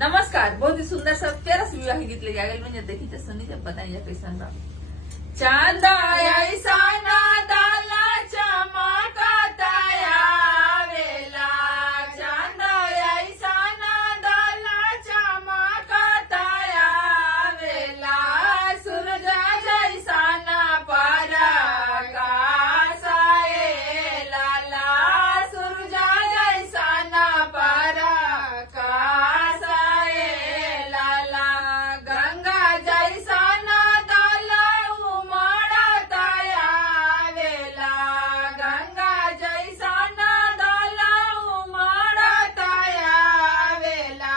नमस्कार। बहुत ही सुंदर सा प्यारा सा विवाह गीत ले जाएगा मैंने देखी तो सुनी जब बताई जा कैसा बा। चांदा ऐसा ना डाला चमकताया वेला, चांदा ऐसा ना डाला चमकताया वेला, सूरज जैसा ना पराकाशाए लाला, सूरज जैसा ना पराकाशाए लाला, गंगा जैसा ना डाला उमड़ताया वेला, गंगा जैसा ना डाला उमड़ताया वेला,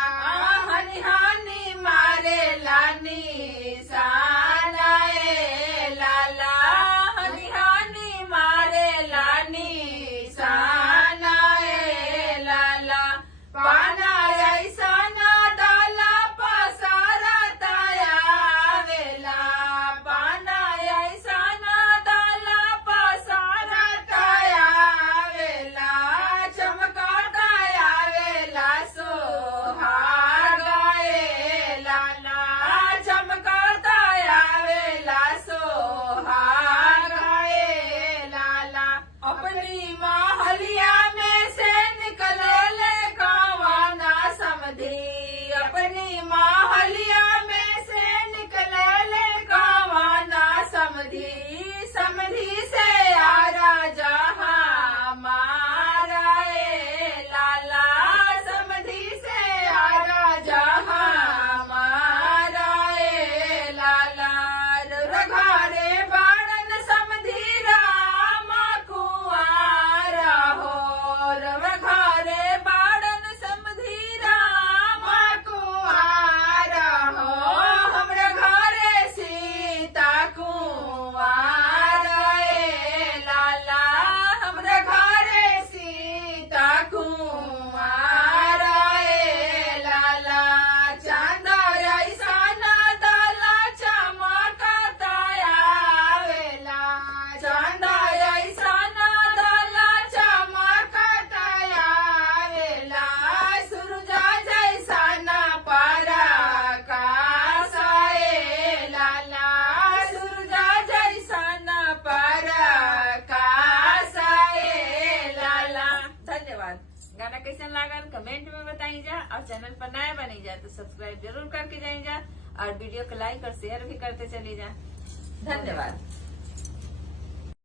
हनी हनी मारे लानी सानाए लाला, हनी हनी मारे लानी सानाए लाला, पाना ऐसा ना डाला पसारताया वेला, पाना ऐसा ना डाला पसारताया वेला, चमकताया वेला सोहागाए लाला, चमकताया वेला सोहागाए लाला, अपनी महलिया में से निकले ले कावाना समधी, अपनी महलिया में से निकले ले कावाना समधी, समधी से आरा जहाँ माराए लाला, समधी से आरा जहाँ माराए लाला, रघारे बाणन समधी राम कुआरा हो, रघारे बाणन समधी राम कुआरा हो, हमरा घरे सीता कुआरा ए लाला, हमरा घरे सीता कुआरा ए लाला, चांदा ऐसा ना डाला चमकताया वेला, चांदा ऐसा ना डाला चमकताया वेला, सूरज जैसा ना पराकाशाए लाला, सूरज जैसा ना पराकाशाए लाला। धन्यवाद। गाना कैसा लागल कमेंट में बताई जा, और चैनल पर नया बनी जाए तो सब्सक्राइब जरूर करके जाई जा, और वीडियो को लाइक और शेयर भी करते चली जा। धन्यवाद।